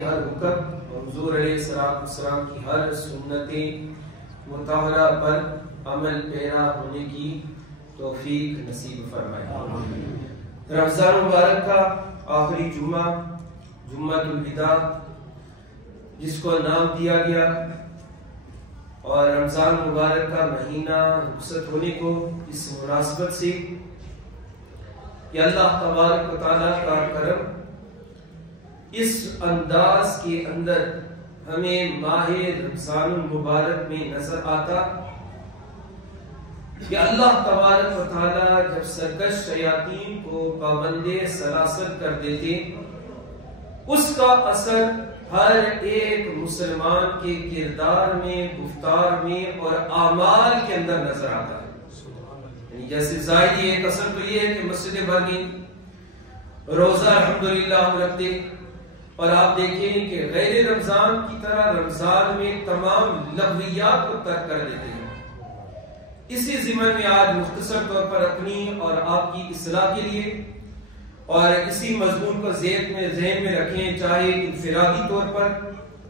ہر حکم اور حضور علیہ السلام کی ہر سنت مطہرہ پر عمل پیرا ہونے کی توفیق نصیب فرمائے۔ رمضان مبارک کا آخری جمعہ، جمعہ الوداع، جس کو نام دیا گیا، اور رمضان مبارک کا مہینہ رخصت ہونے کو اس مناسبت سے کہ اللہ تبارک و تعالیٰ کا کرم اس انداز کے اندر ہمیں ماہ رمضان المبارک میں نظر آتا کہ اللہ تبارک و تعالیٰ جب سرکش شیاطین کو پابند سلاسل کر دیتے، اس کا اثر ہر ایک مسلمان کے کردار میں، گفتار میں اور اعمال کے اندر نظر آتا ہے۔ یعنی جیسے ظاہری ایک اثر تو یہ ہے کہ مسجد بھر گئی، روزہ الحمدللہ ہم رکھتے، اور آپ دیکھیں کہ غیر رمضان کی طرح رمضان میں تمام لغویات کو ترک کر دیتے ہیں۔ اسی ضمن میں آج مختصر طور پر اپنی اور آپ کی اصلاح کے لیے اور اسی مضمون کو ذہن میں رکھیں، چاہے انفرادی طور پر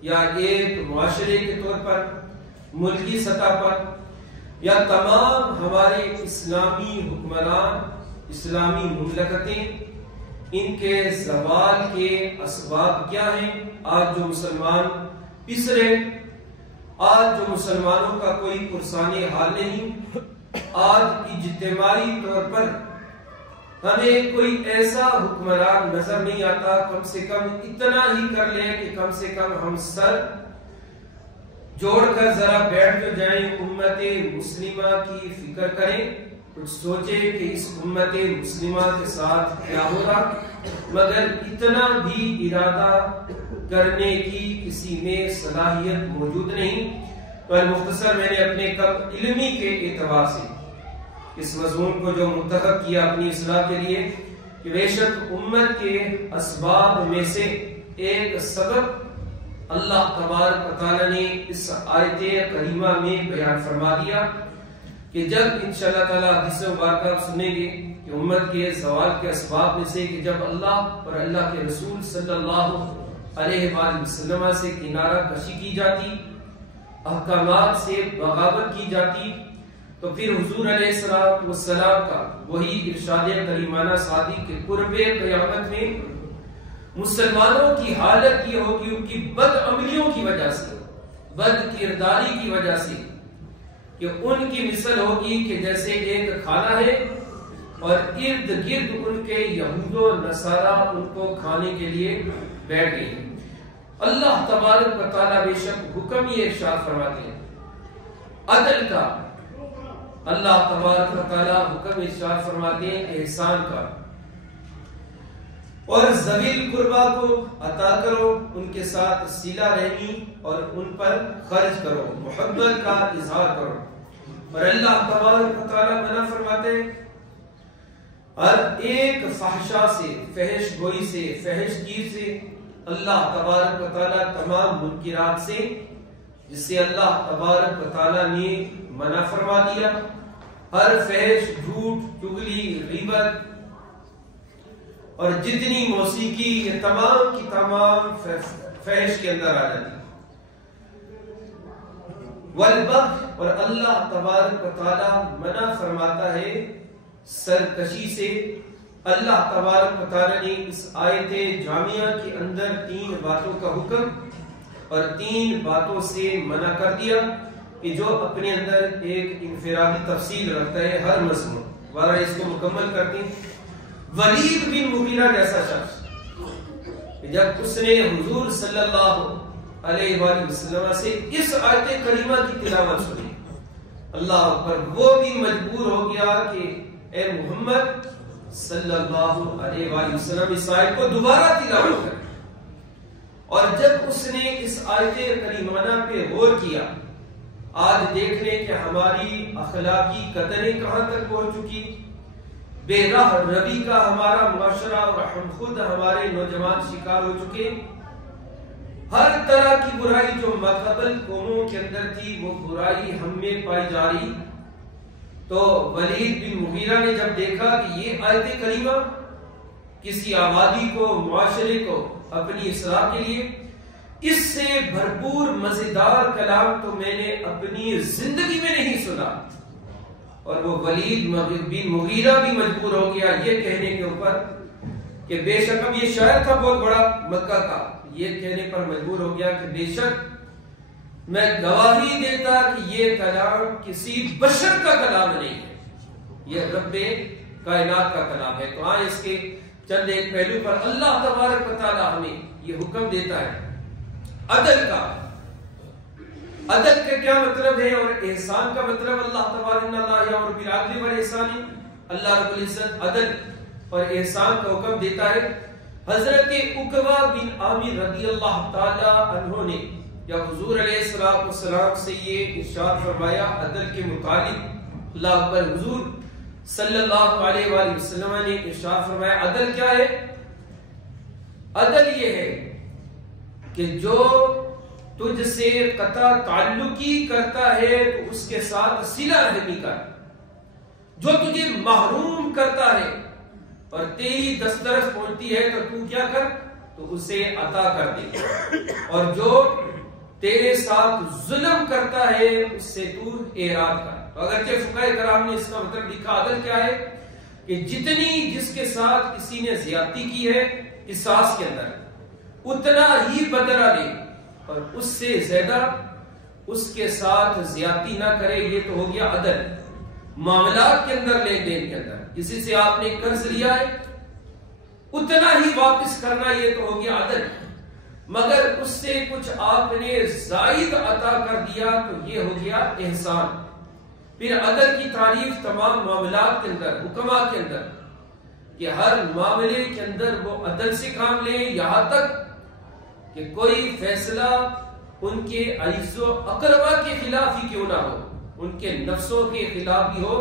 یا ایک معاشرے کے طور پر، ملکی سطح پر، یا تمام ہمارے اسلامی حکمران، اسلامی مملکتیں، ان کے زوال کے اسباب کیا ہیں؟ آج جو مسلمان پسرے، آج جو مسلمانوں کا کوئی پرسان حال نہیں، آج اجتماعی طور پر ہمیں کوئی ایسا حکمران نظر نہیں آتا، کم سے کم اتنا ہی کر لیں کہ کم سے کم ہم سر جوڑ کر ذرا بیٹھ کر جائیں، امت مسلمہ کی فکر کریں، کچھ سوچیں کہ اس امت مسلمہ کے ساتھ کیا ہو رہا، مگر اتنا بھی ارادہ کرنے کی کسی میں صلاحیت موجود نہیں۔ پر مختصر میں نے اپنے علمی کے اعتبار سے اس مضمون کو جو منتخب کیا اپنی اصلاح کے لیے کہ بے شک امت کے اسباب میں سے ایک سبب اللہ تبارک و تعالیٰ نے اس آیت کریمہ میں بیان فرما دیا کہ جب انشاءاللہ تعالیٰ حدیث مبارکہ آپ سنیں گے کہ امت کے زوال کے اسباب میں سے کہ جب اللہ اور اللہ کے رسول صلی اللہ علیہ وآلہ وسلم سے کنارہ کشی کی جاتی، احکامات سے بغاوت کی جاتی، تو پھر حضور علیہ السلام کا وہی ارشاد کریمانہ صادق کے قرب قیامت میں مسلمانوں کی حالت یہ ہوگی ان کی بد عملیوں کی وجہ سے، بد کرداری کی وجہ سے، کہ ان کی مثل ہوگی کہ جیسے ایک کھانا ہے اور ارد گرد ان کے یہود و نصارہ ان کو کھانے کے لیے بیٹھ گئے۔ اللہ تبارک و تعالیٰ بے شک حکم یہ ارشاد فرماتے ہیں عدل کا، اللہ تبارک و تعالیٰ حکم ارشاد فرماتے ہیں احسان کا، اور ذوی القربا کو عطا کرو، ان کے ساتھ صلہ رحمی اور ان پر خرچ کرو، محبت کا اظہار کرو۔ اور اللہ تبارک و تعالیٰ منع فرماتے ہیں ہر ایک فحشا سے، فحش گوئی سے، فحش گیر سے، اللہ تبارک و تعالیٰ تمام منکرات سے جس سے اللہ تبارک و تعالیٰ نے منع فرما دیا، ہر فحش، جھوٹ، چغلی، غیبت اور جتنی موسیقی، یہ تمام کی تمام فحش کے اندر آ جاتی، والبغی، اور اللہ تبارک و تعالیٰ منع فرماتا ہے سرکشی سے۔ اللہ تبارک و تعالیٰ نے اس آیت جامعہ کے اندر 3 باتوں کا حکم اور 3 باتوں سے منع کر دیا کہ جو اپنے اندر ایک انفرادی تفصیل رکھتا ہے ہر مضمون، بارہ اس کو مکمل کرتے ہیں۔ ولید بن مغیرہ جیسا شخص جب اس نے حضور صلی اللہ علیہ وآلہ وسلم سے اس آیت کریمہ کی تلاوت سنی، اللہ اکبر، وہ بھی مجبور ہو گیا کہ اے محمد صلی اللہ علیہ وآلہ وسلم اس آیت کو دوبارہ تلاوت کریں۔ اور جب اس نے اس آیت کریمانہ پہ غور کیا، آج دیکھ لیں کہ ہماری اخلاقی قدریں کہاں تک پہنچ چکی، بے راہ روی کا ہمارا معاشرہ اور ہم خود ہمارے نوجوان شکار ہو چکے، ہر طرح کی برائی جو ماقبل قوموں کے اندر تھی وہ برائی ہم میں پائی جا رہی۔ تو ولید بن مغیرہ نے جب دیکھا کہ یہ آیت کریمہ کسی آبادی کو، معاشرے کو اپنی اصلاح کے لیے اس سے بھرپور مزیدار کلام تو میں نے اپنی زندگی میں نہیں سنا. اور وہ ولید بن مغیرہ بھی مجبور ہو گیا یہ کہنے کے اوپر کہ بے شک، اب یہ شاعر تھا بہت بڑا مکہ کا، یہ کہنے پر مجبور ہو گیا کہ بے شک میں گواہی دیتا کہ یہ کلام کسی بشر کا کلام نہیں ہے، یہ رب کائنات کا کلام ہے. تو اس کے چند ایک پہلو پر اللہ تبارک و تعالی ہمیں یہ حکم دیتا ہے عدل کا. عدل کا کیا مطلب ہے اور احسان کا مطلب اللہ تبارک و تعالی یامر بالعدل والاحسان، اللہ رب العزت عدل اور احسان کا حکم دیتا ہے. حضرت عقبہ بن عامر رضی اللہ تعالی عنہ نے جب حضور علیہ السلام سے یہ ارشاد فرمایا عدل کے متعلق، اللہ پر حضور صلی اللہ علیہ وآلہ وسلم نے ارشاد فرمایا عدل کیا ہے؟ عدل یہ ہے کہ جو تجھ سے قطع تعلقی کرتا ہے تو اس کے ساتھ صلہ رحمی کر، جو تجھے محروم کرتا ہے اور تیری دسترس پہنچتی ہے تو تو کیا کر، تو اسے عطا کر دے، اور جو تیرے ساتھ ظلم کرتا ہے اس سے تو اعراض کر. تو اگرچہ فقہاء کرام نے اس کا مطلب لکھا عدل کیا ہے کہ جتنی جس کے ساتھ کسی نے زیادتی کی ہے قصاص کے اندر اتنا ہی بدلہ لے اور اس سے زیادہ اس کے ساتھ زیادتی نہ کرے، یہ تو ہو گیا عدل. معاملات کے اندر لین دین کے اندر کسی سے آپ نے قرض لیا ہے اتنا ہی واپس کرنا، یہ تو ہو گیا عدل. مگر اس سے کچھ آپ نے زائد عطا کر دیا تو یہ ہو گیا احسان. پھر عدل کی تعریف تمام معاملات کے اندر، حکماء کے اندر، کہ ہر معاملے کے اندر وہ عدل سے کام لیں، یہاں تک کہ کوئی فیصلہ ان کے عزیز و اقربا کے خلاف ہی کیوں نہ ہو، ان کے نفسوں کے خلاف ہی ہو،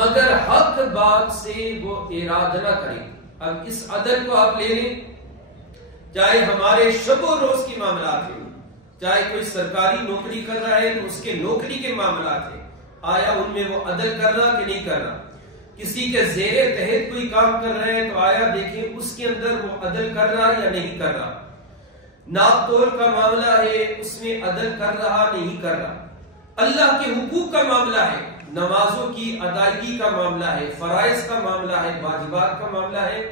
مگر حق بات سے وہ اعراض نہ کریں. اب اس عدل کو آپ لے لیں، چاہے ہمارے شب و روز کی معاملات ہیں، چاہے کوئی سرکاری نوکری کر رہا ہے تو اس کے نوکری کے معاملات ہیں، آیا ان میں وہ عدل کر رہا کہ نہیں کر رہا. کسی کے زیر تحت کوئی کام کر رہے ہیں تو آیا دیکھیں اس کے اندر وہ عدل کر رہا یا نہیں کر رہا. ناپ تول کا معاملہ ہے اس میں عدل کر رہا نہیں کر رہا. اللہ کے حقوق کا معاملہ ہے، نمازوں کی ادائیگی کا معاملہ ہے، فرائض کا معاملہ ہے، واجبات کا معاملہ ہے،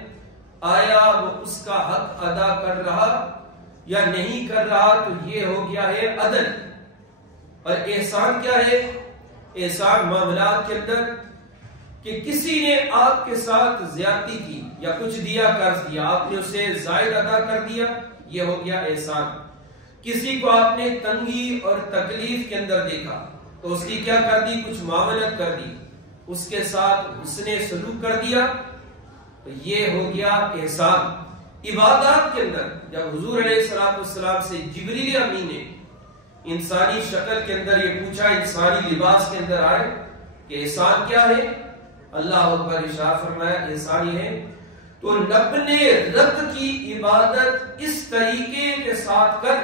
آیا وہ اس کا حق ادا کر رہا یا نہیں کر رہا، تو یہ ہو گیا ہے عدل. اور احسان کیا ہے؟ احسان معاملات کے اندر کہ کسی نے آپ کے ساتھ زیادتی کی یا کچھ دیا، قرض دیا، آپ نے اسے زائد ادا کر دیا، یہ ہو گیا احسان. کسی کو آپ نے تنگی اور تکلیف کے اندر دیکھا تو اس کی کیا کر دی، کچھ معاونت کر دی، اس کے ساتھ حسن سلوک کر دیا، تو یہ ہو گیا احسان. عبادات کے اندر جب حضور علیہ السلام سے جبریل امین نے انسانی شکل کے اندر یہ پوچھا، انسانی لباس کے اندر آئے کہ احسان کیا ہے، اللہ اکبر ارشاد فرمایا احسان یہ ہے تو اپنے رب کی عبادت اس طریقے کے ساتھ کر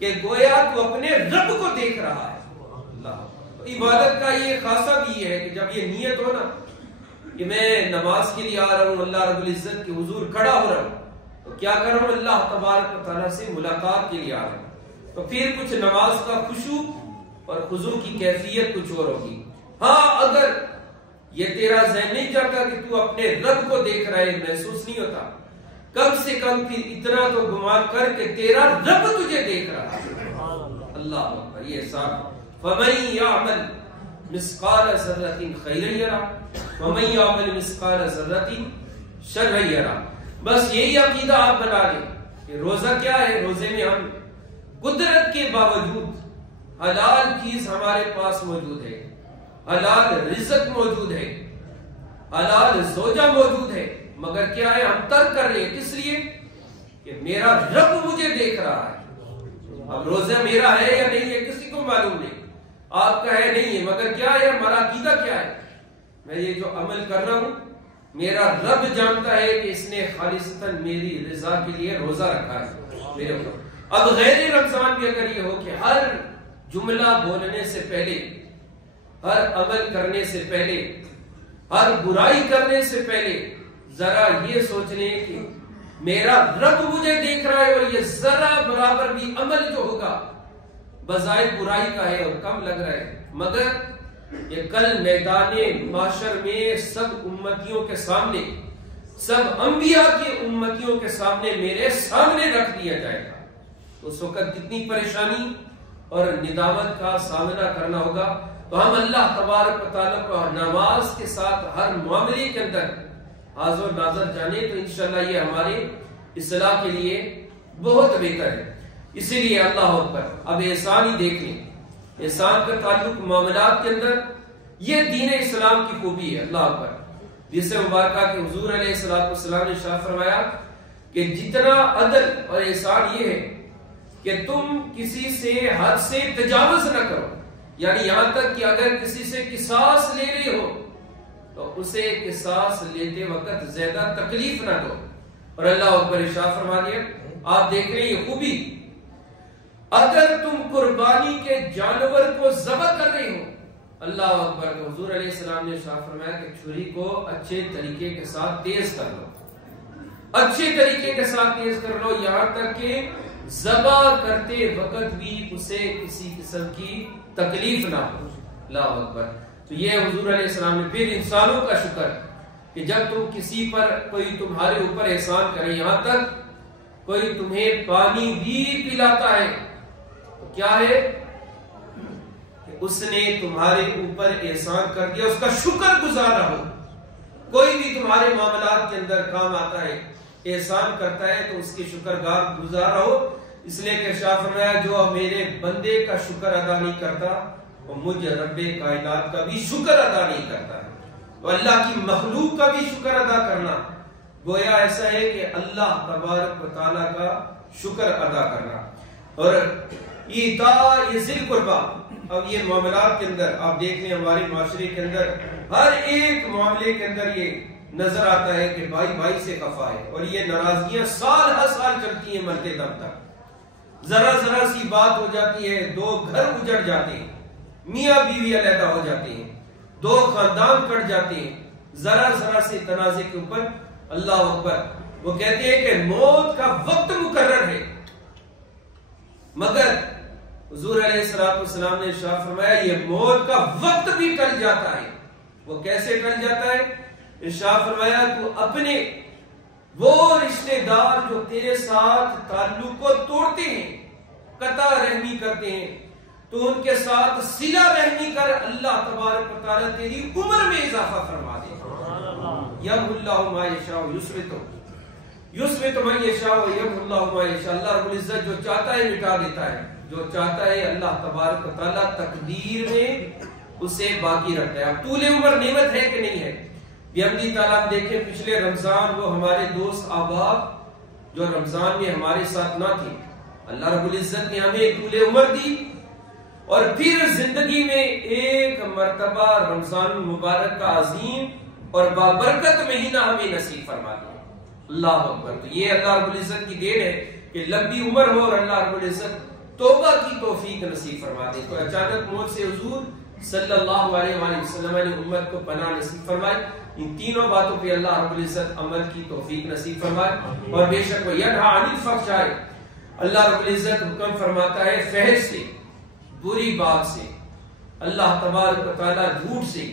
کہ گویا تو اپنے رب کو دیکھ رہا ہے. اللہ عبادت کا یہ خاصہ بھی ہے کہ جب یہ نیت ہو نا کہ میں نماز کے لیے آ رہا ہوں، اللہ رب العزت کے حضور کھڑا ہو رہا ہوں، تو کیا کر رہا ہوں، اللہ تبارک و تعالیٰ سے ملاقات کے لیے آ رہا ہوں، تو پھر کچھ نماز کا خشوع اور خضوع کی کیفیت کچھ اور ہوگی. ہاں اگر یہ تیرا ذہن نہیں چاہتا کہ تو اپنے رب کو دیکھ رہا ہے، محسوس نہیں ہوتا، کم سے کم پھر اتنا تو گمان کر کہ تیرا رب تجھے دیکھ رہا ہے. اللہ اکبر. یہ احسان. فَمَن يَعْمَلْ مِثْقَالَ ذَرَّةٍ خَيْرًا يَرَهُ وَمَن يَعْمَلْ مِثْقَالَ ذَرَّةٍ شَرًّا يَرَهُ. بس یہی عقیدہ آپ بنا لیں کہ روزہ کیا ہے، روزے میں ہم قدرت کے باوجود حلال چیز ہمارے پاس موجود ہے، حلال رزق موجود ہے، حلال زوجہ موجود ہے، مگر کیا ہے، ہم ترک کر رہے ہیں. کس لیے؟ کہ میرا رب مجھے دیکھ رہا ہے. اب روزہ میرا ہے یا نہیں ہے کسی کو معلوم نہیں، آپ کا ہے نہیں ہے، مگر کیا ہے، ہمارا عقیدہ کیا ہے، میں یہ جو عمل کر رہا ہوں میرا رب جانتا ہے کہ اس نے خالصتاً میری رضا کے لیے روزہ رکھا ہے میرے اوپر. اب غیر رمضان بھی اگر یہ ہو کہ ہر جملہ بولنے سے پہلے، ہر عمل کرنے سے پہلے، ہر برائی کرنے سے پہلے ذرا یہ سوچ لیں کہ میرا رب مجھے دیکھ رہا ہے اور یہ ذرا برابر بھی عمل جو ہوگا بظاہر برائی کا ہے اور کم لگ رہا ہے، مگر یہ کل میدان محشر میں سب امتیوں کے سامنے، سب انبیاء کی امتیوں کے سامنے میرے سامنے رکھ دیا جائے گا۔ اس وقت کتنی پریشانی اور ندامت کا سامنا کرنا ہوگا۔ تو ہم اللہ تبارک و تعالیٰ کو نماز کے ساتھ ہر معاملے کے اندر حاضر ناظر جانے تو انشاءاللہ یہ ہمارے اصلاح کے لیے بہت بہتر ہے۔ اسی لیے اللہ اکبر، اب احسان ہی دیکھ لیں، احسان کا تعلق معاملات کے اندر یہ دین اسلام کی خوبی ہے۔ اللہ اکبر، جس مبارکہ کہ حضور علیہ السلام نے ارشاد فرمایا کہ جتنا عدل اور احسان یہ ہے کہ تم کسی سے حد سے تجاوز نہ کرو، یعنی یہاں تک کہ اگر کسی سے قصاص لے رہے ہو تو اسے قصاص لیتے وقت زیادہ تکلیف نہ دو۔ اور اللہ اکبر، ارشاد فرما دیا، آپ دیکھ رہے ہیں یہ خوبی، اگر تم قربانی کے جانور کو ذبح کر رہے ہو، اللہ اکبر، تو حضور علیہ السلام نے ارشاد فرمایا کہ چھری کو اچھے طریقے کے ساتھ تیز کر لو، اچھے طریقے کے ساتھ تیز کر لو، یہاں تک کہ ذبح کرتے وقت بھی اسے کسی قسم کی تکلیف نہ ہو۔ اللہ اکبر، تو یہ حضور علیہ السلام نے پھر انسانوں کا شکر کہ جب تم کسی پر کوئی تمہارے اوپر احسان کرے، یہاں تک کوئی تمہیں پانی بھی پلاتا ہے تو کیا ہے کہ اس نے تمہارے اوپر احسان کر دیا، اس کا شکر گزار رہو۔ کوئی بھی تمہارے معاملات کے اندر کام آتا ہے، احسان کرتا ہے تو اس کی شکر گزار رہو، اس لیے کہ شاہ فرمایا جو میرے بندے کا شکر ادا نہیں کرتا وہ مجھ رب کائنات کا بھی شکر ادا نہیں کرتا ہے۔ تو اللہ کی مخلوق کا بھی شکر ادا کرنا گویا ایسا ہے کہ اللہ تبارک و تعالیٰ کا شکر ادا کرنا۔ اور ایتاء ذی القربیٰ، اب یہ معاملات کے اندر آپ دیکھ لیں ہمارے معاشرے کے اندر ہر ایک معاملے کے اندر یہ نظر آتا ہے کہ بھائی بھائی سے خفا ہے، اور یہ ناراضگیاں سال ہر سال چلتی ہیں مرتے دم تک۔ ذرا ذرا سی بات ہو جاتی ہے، دو گھر اجڑ جاتے ہیں، میاں بیوی علیحدہ ہو جاتے ہیں، دو خاندان کٹ جاتے ہیں، ذرا ذرا سے تنازع کے اوپر۔ اللہ اکبر، وہ کہتے ہیں کہ موت کا وقت مقرر ہے، مگر حضور علیہ السلام نے ارشاد فرمایا یہ موت کا وقت بھی ٹل جاتا ہے۔ وہ کیسے ٹل جاتا ہے؟ ارشاد فرمایا تو اپنے وہ رشتہ دار جو تیرے ساتھ تعلق کو توڑتے ہیں، قطع رحمی کرتے ہیں، تو ان کے ساتھ صلہ رحمی کر، اللہ تبارک و تعالیٰ تیری عمر میں اضافہ فرما دے۔ یمحو اللہ ما یشاء یثبت من یشاء ویمحو اللہ ما یشاء۔ اللہ رب العزت جو چاہتا ہے مٹا دیتا ہے، جو چاہتا ہے اللہ تبارک و تعالیٰ تقدیر میں اسے باقی رکھتا ہے۔ اب طول عمر نعمت ہے کہ نہیں ہے؟ بیمدی تعالیٰ دیکھیں پچھلے رمضان وہ ہمارے دوست احباب جو رمضان میں ہمارے ساتھ نہ تھے، اللہ رب العزت نے ہمیں طول عمر دی، اور پھر زندگی میں ایک مرتبہ رمضان المبارک کا عظیم اور بابرکت مہینہ ہمیں نصیب فرما دیا۔ اللہ اکبر، تو یہ اللہ رب العزت کی دین ہے کہ لمبی عمر ہو اور اللہ رب العزت توبہ کی توفیق نصیب فرما دے۔ تو اچانک موت سے حضور صلی اللہ علیہ وآلہ وسلم نے امت کو پناہ نصیب فرمائی۔ ان تینوں باتوں پہ اللہ رب العزت عمل کی توفیق نصیب فرمائے۔ اور بے شک وہ ینہا عن الفحشاء، اللہ رب العزت حکم فرماتا ہے فحش سے، بری بات سے، اللہ تبارک و تعالیٰ جھوٹ سے،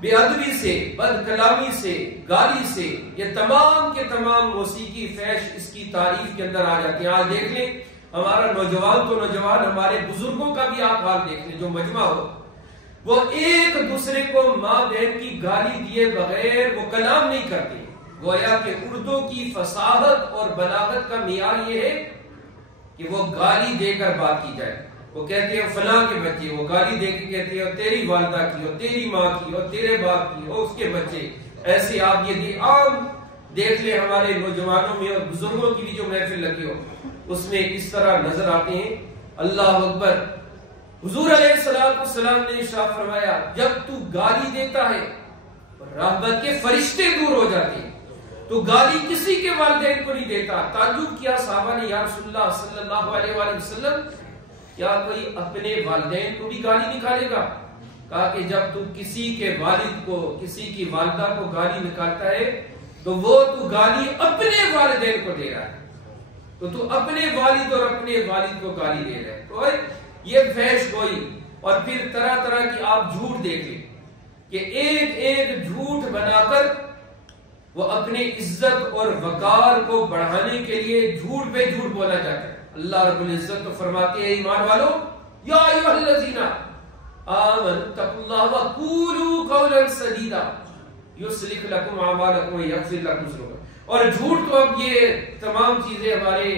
بے ادبی سے، بد کلامی سے، گالی سے، یہ تمام کے تمام موسیقی فحش اس کی تعریف کے اندر آ جاتی ہیں۔ آج دیکھ لیں ہمارا نوجوان تو نوجوان، ہمارے بزرگوں کا بھی آپ حال دیکھ لیں، جو مجمع ہو وہ ایک دوسرے کو ماں بہن کی گالی دیے بغیر وہ کلام نہیں کرتے۔ گویا کہ اردو کی فصاحت اور بلاغت کا معیار یہ ہے کہ وہ گالی دے کر بات کی جائے۔ وہ کہتے ہیں فلاں کے بچے، وہ گالی دے کے کہتے ہیں اور تیری والدہ کی اور تیری ماں کی اور تیرے باپ کی اور اس کے بچے، ایسے آپ یہ عام دیکھ لیں ہمارے نوجوانوں میں اور بزرگوں کی بھی جو محفل لگی ہو اس میں اس طرح نظر آتے ہیں۔ اللہ اکبر، حضور علیہ السلام نے ارشاد فرمایا جب تو گالی دیتا ہے رحمت کے فرشتے دور ہو جاتے ہیں، تو گالی کسی کے والدین کو نہیں دیتا۔ تعجب کیا صحابہ نے، یا رسول اللہ صلی اللہ علیہ وآلہ وسلم کیا کوئی اپنے والدین کو بھی گالی نکالے گا؟ کہا کہ جب تو کسی کے والد کو، کسی کی والدہ کو گالی نکالتا ہے تو وہ تو گالی اپنے والدین کو دے رہا ہے، تو اپنے والد اور اپنے والد کو گالی دے رہا ہے۔ تو یہ فحش گوئی، اور پھر طرح طرح کی آپ جھوٹ دیکھیں کہ ایک ایک جھوٹ بنا کر وہ اپنی عزت اور وقار کو بڑھانے کے لیے جھوٹ پہ جھوٹ بولا جاتا ہے۔ اللہ رب العزت تو فرماتے ہیں ایمان والو یا ایھا الذین آمنوا اتقوا اللہ وقولوا قولا سدیدا یصلح لکم اعمالکم ویغفر لکم ذنوبکم۔ اور جھوٹ تو اب یہ تمام چیزیں ہمارے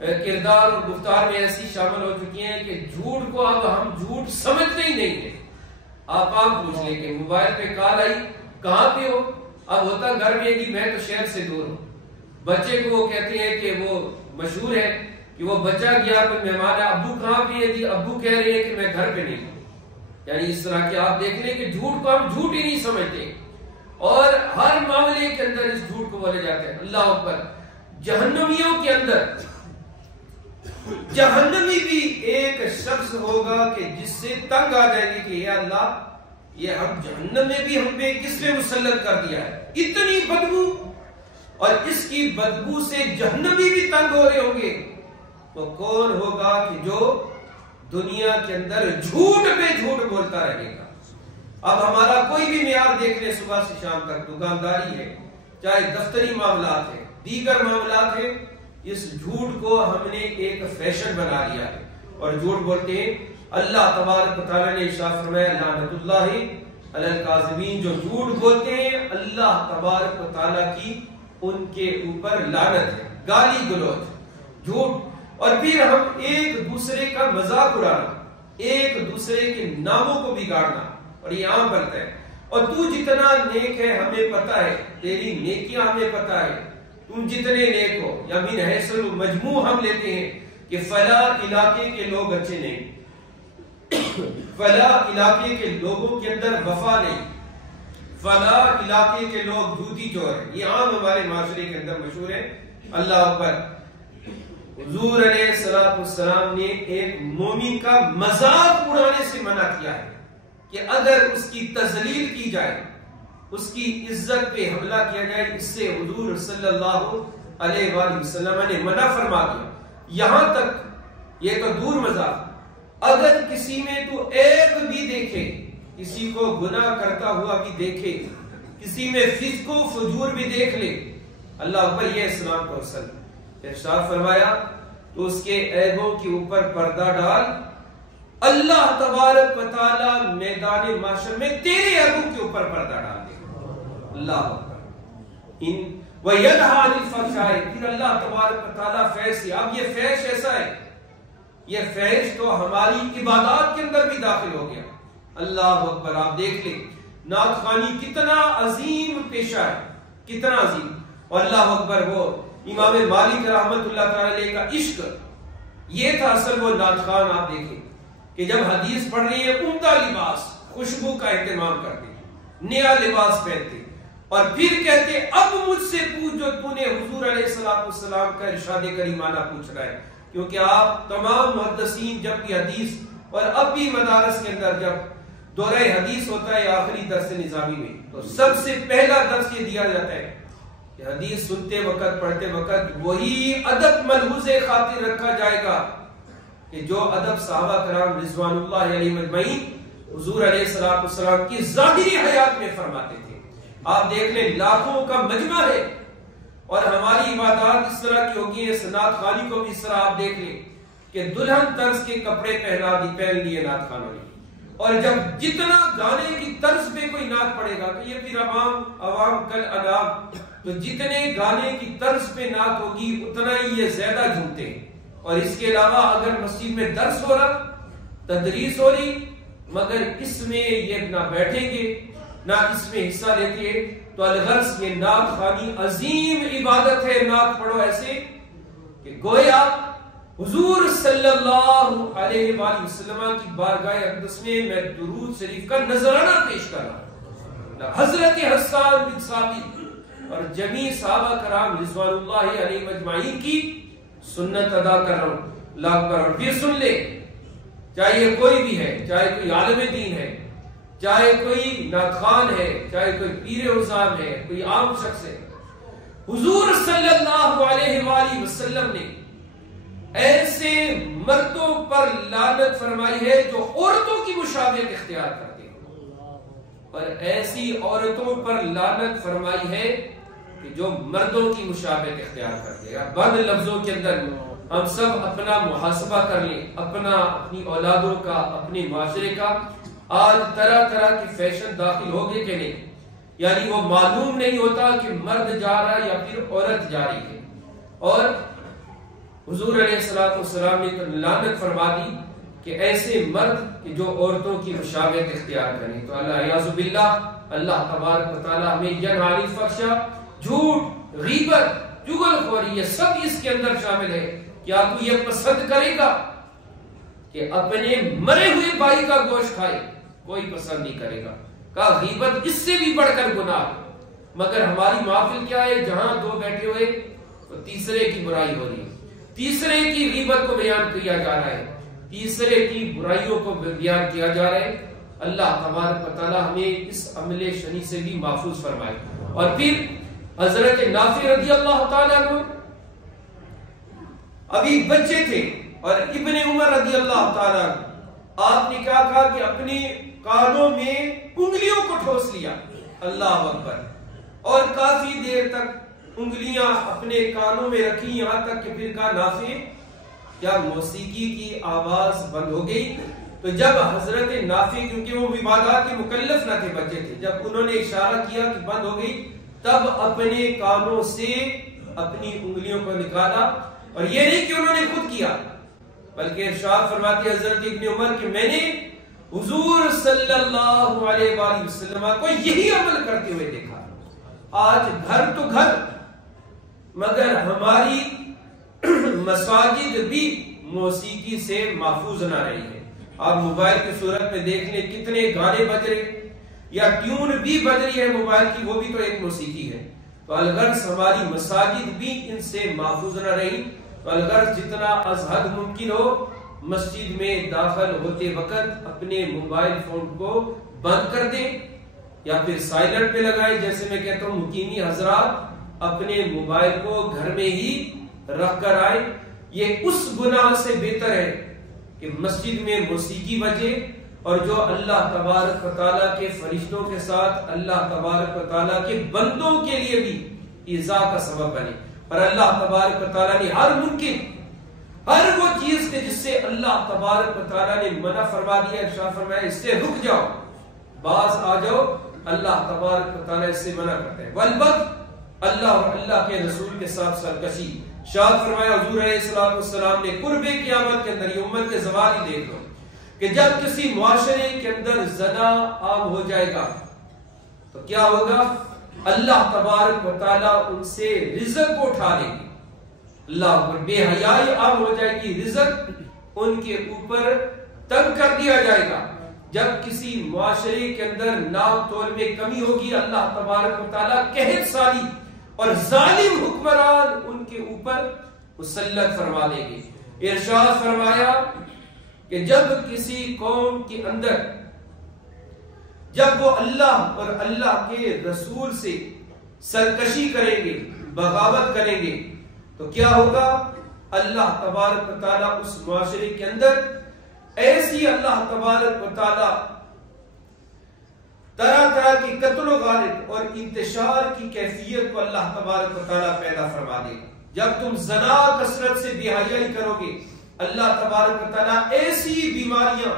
کردار اور گفتار میں ایسی شامل ہو چکی ہیں کہ جھوٹ کو اب ہم جھوٹ سمجھتے ہی نہیں ہیں۔ آپ پوچھ لیں کہ موبائل پہ کال آئی کہاں پہ ہو، اب ہوتا گھر میں کہ میں تو شہر سے دور ہوں۔ بچے کو وہ کہتے ہیں کہ وہ مشہور ہے کہ وہ بچہ گیا تو مہمان ہے، ابو کہاں پہ ہے جی، ابو کہہ رہے ہیں کہ میں گھر پہ نہیں ہوں۔ یعنی اس طرح کے آپ دیکھ لیں کہ جھوٹ کو ہم جھوٹ ہی نہیں سمجھتے، اور ہر معاملے کے اندر اس جھوٹ کو بولے جاتے ہیں۔ اللہ اکبر۔ جہنمیوں کے اندر جہنمی بھی ایک شخص ہوگا کہ جس سے تنگ آ جائے گی کہ یا اللہ یہ ہم جہنم میں بھی ہم پہ کس نے مسلط کر دیا ہے، اتنی بدبو، اور اس کی بدبو سے جہنمی بھی تنگ ہو رہے ہوں گے۔ تو کون ہوگا کہ جو دنیا کے اندر جھوٹ پہ جھوٹ بولتا رہے گا۔ اب ہمارا کوئی بھی معیار دیکھ لیں، صبح سے شام تک دکانداری ہے، چاہے دفتری معاملات ہے، دیگر معاملات ہے، اس جھوٹ کو ہم نے ایک فیشن بنا لیا ہے اور جھوٹ بولتے ہیں۔ اللہ تبارک و تعالیٰ نے ارشاد فرمایا لعنت اللہ علی الکاذبین، جو جھوٹ بولتے ہیں اللہ تبارک و تعالیٰ کی ان کے اوپر لعنت ہے، گالی گلوچ، جھوٹ۔ اور پھر ہم ایک دوسرے کا مذاق اڑانا، ایک دوسرے کے ناموں کو بگاڑنا، اور یہ عام بنتا ہے۔ اور تو جتنا نیک ہے ہمیں پتا ہے، تیری نیکیاں ہمیں پتا ہے، تم جتنے نیک ہو، یا من حیث المجموع ہم لیتے ہیں کہ فلاں علاقے کے لوگ اچھے نہیں، فلاں علاقے کے لوگوں کے اندر وفا نہیں، فلاں علاقے کے لوگ جھوٹی چور ہیں، یہ عام ہمارے معاشرے کے اندر مشہور ہے۔ اللہ اکبر۔ حضور علیہ السلام نے ایک مومن کا مذاق اڑانے سے منع کیا ہے کہ اگر اس کی تذلیل کی جائے، اس کی عزت پہ حملہ کیا جائے، اس سے حضور صلی اللہ علیہ وآلہ وسلم نے منع فرما دیا۔ یہاں تک یہ تو دور مذاق، اگر کسی میں تو عیب بھی دیکھے، کسی کو گناہ کرتا ہوا بھی دیکھے، کسی میں فسق و فجور بھی دیکھ لے، اللہ اکبر، یہ اسلام کا اصل ہے۔ ارشاد فرمایا تو اس کے عیبوں کے اوپر پردہ ڈال، اللہ تبارک و تعالی میدان محشر میں تیرے عیبوں کے اوپر پردہ ڈال دے گا۔ اللہ اکبر۔ وَيَنْهَى عَنِ الْفَحْشَاءِ، پھر اللہ تبارک و تعالی فحش سے، اب یہ فحش ایسا ہے، یہ فحش تو ہماری عبادات کے اندر بھی داخل ہو گیا۔ اللہ اکبر۔ آپ دیکھ لیں نعت خوانی کتنا عظیم پیشہ ہے، کتنا عظیم۔ اور اللہ اکبر، وہ امام مالک رحمت اللہ تعالی علیہ کا عشق، یہ تھا اصل وہ نعت خوان۔ آپ دیکھیں کہ جب حدیث پڑھ رہی ہے عمدہ لباس، خوشبو کا اہتمام کرتے، نیا لباس پہنتے، اور پھر کہتے اب مجھ سے پوچھ جو تو نے حضور علیہ السلام کا ارشاد کریمانہ پوچھ رہا ہے، کیونکہ آپ تمام محدثین جب بھی حدیث، اور اب بھی مدارس کے اندر جب دورہ حدیث ہوتا ہے آخری درس نظامی میں، تو سب سے پہلا درس یہ دیا جاتا ہے کہ حدیث سنتے وقت، پڑھتے وقت وہی ادب ملحوظ خاطر رکھا جائے گا کہ جو ادب صحابہ کرام رضوان اللہ علیہ مجمعین حضور علیہ السلام کی ظاہری حیات میں فرماتے تھے۔ آپ دیکھ لیں لاکھوں کا مجمع ہے، اور ہماری عبادات اس طرح کی ہوگی ہیں، نعت خوانی کو بھی اس طرح آپ دیکھ لیں کہ دلہن طرز کے کپڑے پہن لیے نعت خوانوں نے، اور جب جتنا گانے کی طرز پہ کوئی نعت پڑے گا تو یہ پھر عوام کل انام، تو جتنے گانے کی طرز پہ نعت ہوگی اتنا ہی یہ زیادہ جھومتے ہیں۔ اور اس کے علاوہ اگر مسجد میں درس ہو رہا، تدریس ہو رہی، مگر اس میں یہ نہ بیٹھیں گے نہ اس میں حصہ لیتے ہیں، تو الغرض یہ نعت خوانی عظیم عبادت ہے۔ نعت پڑھو ایسے کہ گویا حضور صلی اللہ علیہ وآلہ وسلم کی بارگاہ اقدس میں میں درود شریف کا نذرانہ پیش کر رہا ہوں، حضرت حسان بن ثابت اور جمیع صحابہ کرام رضوان اللہ علیہ مجمعین کی سنت ادا کر رہا ہوں۔ لاکھ پر، اور پھر سن لے، چاہے یہ کوئی بھی ہے، چاہے کوئی عالم دین ہے، چاہے کوئی نعت خوان ہے، چاہے کوئی پیر حسام ہے، کوئی عام شخص ہے، حضور صلی اللہ علیہ وآلہ وسلم نے ایسے مردوں پر لعنت فرمائی ہے جو عورتوں کی مشابہت اختیار کرتے ہیں، اور ایسی عورتوں پر لعنت فرمائی ہے کہ جو مردوں کی مشابہت اختیار کرتے ہیں۔ بند لفظوں کے اندر ہم سب اپنا محاسبہ کر لیں، اپنی اولادوں کا، اپنے معاشرے کا۔ آج طرح طرح کی فیشن داخل ہو گئے کہ نہیں، یعنی وہ معلوم نہیں ہوتا کہ مرد جا رہا ہے یا پھر عورت جا رہی ہے، اور حضور علیہ السلام نے تو لعنت فرما دی کہ ایسے مرد کہ جو عورتوں کی مشابہت اختیار کریں۔ تو اللہ اعوذ باللہ، اللہ تبارک و تعالی ہمیں یہ نعمت بخشا۔ جھوٹ، غیبت، چغل خوری، یہ سب اس کے اندر شامل ہے۔ کیا تو یہ پسند کرے گا کہ اپنے مرے ہوئے بھائی کا گوشت کھائے؟ کوئی پسند نہیں کرے گا۔ کہا غیبت اس سے بھی بڑھ کر گناہ ہے، مگر ہماری محفل کیا ہے؟ جہاں دو بیٹھے ہوئے تو تیسرے کی برائی ہو رہی ہے، تیسرے کی غیبت کو بیان کیا جا رہا ہے، تیسرے کی برائیوں کو بیان کیا جا رہا ہے۔ اللہ تبارک و تعالی ہمیں اس عمل شنی سے بھی محفوظ فرمائے۔ اور پھر حضرت نافع رضی اللہ تعالیٰ عنہ ابھی بچے تھے، اور ابن عمر رضی اللہ تعالیٰ عنہ، آپ نے کیا کہا کہ اپنے کانوں میں انگلیوں کو ٹھوس لیا، اللہ اکبر، اور کافی دیر تک انگلیاں اپنے کانوں میں رکھی، یہاں تک کہ پھر کہا نافع کیا موسیقی کی آواز بند ہو گئی؟ تو جب حضرت نافع، کیونکہ وہ عبادات کے مکلف نہ تھے، بچے تھے، جب انہوں نے اشارہ کیا کہ بند ہو گئی، تب اپنے کانوں سے اپنی انگلیوں کو نکالا، اور یہ نہیں کہ انہوں نے خود کیا، بلکہ ارشاد فرماتے حضرت ابن عمر کہ میں نے حضور صلی اللہ علیہ وآلہ وسلم کو یہی عمل کرتے ہوئے دیکھا۔ آج گھر تو گھر، مگر ہماری مساجد بھی موسیقی سے محفوظ نہ رہی ہے۔ آپ موبائل کی صورت میں دیکھ لیں کتنے گانے بج رہے، یا ٹیون بھی بج رہی ہے موبائل کی، وہ بھی تو ایک موسیقی ہے۔ تو الغرض ہماری مساجد بھی ان سے محفوظ نہ رہی۔ تو الغرض جتنا از حد ممکن ہو مسجد میں داخل ہوتے وقت اپنے موبائل فون کو بند کر دیں، یا پھر سائلنٹ پہ لگائیں۔ جیسے میں کہتا ہوں مقیمی حضرات اپنے موبائل کو گھر میں ہی رکھ کر آئے، یہ اس گناہ سے بہتر ہے کہ مسجد میں موسیقی بجے، اور جو اللہ تبارک و تعالیٰ کے فرشتوں کے ساتھ اللہ تبارک و تعالیٰ کے بندوں کے لیے بھی ایذا کا سبب بنے۔ اور اللہ تبارک و تعالیٰ نے ہر ممکن، ہر وہ چیز کے جس سے اللہ تبارک و تعالیٰ نے منع فرما دیا، ارشاد فرمایا اس سے رک جاؤ، باز آ جاؤ، اللہ تبارک و تعالیٰ اس سے منع کرتے ہیں۔ والبغض، اللہ اور اللہ کے رسول کے ساتھ سرکشی۔ ارشاد فرمایا حضور علیہ السلام نے قرب قیامت کے اندر، یہ امت کے زوال ہی دیکھ لو، کہ جب کسی معاشرے کے اندر زنا عام ہو جائے گا تو کیا ہوگا؟ اللہ تبارک و تعالیٰ ان سے رزق کو اٹھا لیں گے، اللہ پر بے حیائی عام ہو جائے گی، رزق ان کے اوپر تنگ کر دیا جائے گا۔ جب کسی معاشرے کے اندر ناپ تول میں کمی ہوگی، اللہ تبارک و تعالیٰ قحط سالی اور ظالم حکمران ان کے اوپر مسلط فرما دیں گے۔ ارشاد فرمایا کہ جب کسی قوم کے اندر، جب وہ اللہ اور اللہ کے رسول سے سرکشی کریں گے، بغاوت کریں گے، تو کیا ہوگا؟ اللہ تبارک و تعالیٰ اس معاشرے کے اندر ایسی اللہ تبارک و تعالیٰ طرح طرح کی قتل و غارت اور انتشار کی کیفیت کو اللہ تبارک و تعالیٰ پیدا فرما دے گا۔ جب تم زنا کثرت سے بے حیائی کرو گے، اللہ تبارک و تعالیٰ ایسی بیماریاں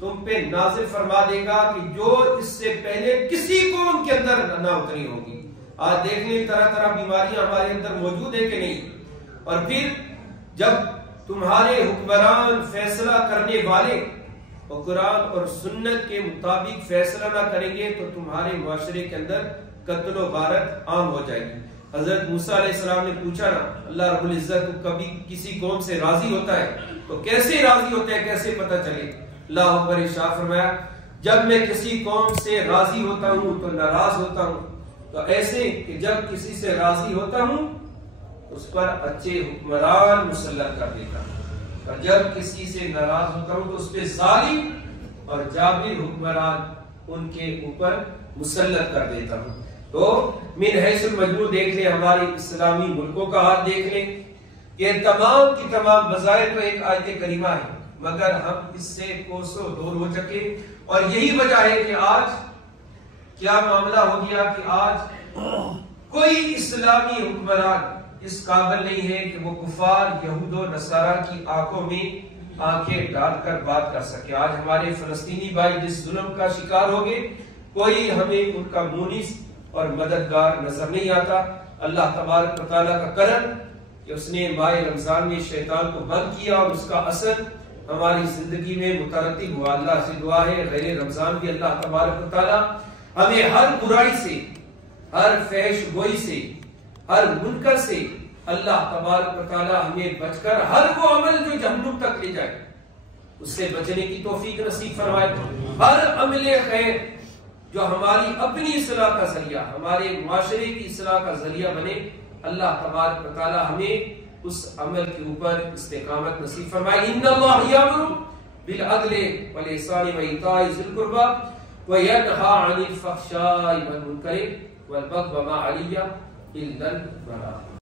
تم پہ نازل فرما دے گا کہ جو اس سے پہلے کسی قوم کے اندر نہ اتری ہوگی۔ آج دیکھ لیں طرح طرح بیماریاں ہمارے اندر موجود ہے کہ نہیں۔ اور پھر جب تمہارے حکمران فیصلہ کرنے والے اور قرآن اور سنت کے مطابق فیصلہ نہ کریں گے تو تمہارے معاشرے کے اندر قتل و غارت عام ہو جائے گی۔ حضرت موسیٰ علیہ السلام نے پوچھا نا، اللہ رب العزت کبھی کسی قوم سے راضی ہوتا ہے تو کیسے راضی ہوتا ہے، کیسے پتہ چلے؟ اللہ اکبر، ارشاد فرمایا جب میں کسی قوم سے راضی ہوتا ہوں تو ناراض ہوتا ہوں، تو ایسے کہ جب کسی سے راضی ہوتا ہوں اس پر اچھے حکمران مسلط کر دیتا ہوں، اور جب کسی سے ناراض ہوتا ہوں تو اس پہ ظالم اور جابر حکمران ان کے اوپر مسلط کر دیتا ہوں۔ تو من حیث المجموع دیکھ لیں، ہمارے اسلامی ملکوں کا حال دیکھ لیں کہ تمام کی تمام بظاہر تو ایک آیت کریمہ ہے، مگر ہم اس سے کوسوں دور ہو چکے. اور یہی وجہ ہے کہ آج کیا معاملہ ہو گیا کہ آج کوئی اسلامی حکمران اس قابل نہیں ہے کہ وہ کفار یہود و نصارہ کی آنکھوں میں آنکھیں ڈال کر بات کر سکے. آج ہمارے فلسطینی بھائی جس ظلم کا شکار ہو گئے، کوئی ہمیں ان کا مونس اور مددگار نظر نہیں آتا. اللہ تبارک و تعالیٰ کا کرم کہ اس نے ماہ رمضان میں شیطان کو بند کیا اور اس کا اثر ہماری زندگی میں مترتب ہوا. اللہ سے دعا ہے غیر رمضان بھی اللہ تبارک و تعالیٰ ہمیں ہر برائی سے، ہر فحش گوئی سے، ہر منکر سے اللہ تبارک و تعالیٰ ہمیں بچ کر ہر وہ عمل جو جہنم تک لے جائے اس سے بچنے کی توفیق نصیب فرمائے. ہر عمل خیر جو ہماری اپنی اصلاح کا ذریعہ، ہمارے معاشرے کی اصلاح کا ذریعہ بنے، اللہ تبارک و تعالیٰ ہمیں اس عمل کے اوپر استقامت نصیب فرمائے. ان اللہ یامر بالعدل والاحسان وایتاء ذی القربى وینہی عن الفحشاء والمنکر والبغی وما علی الا البلاغ.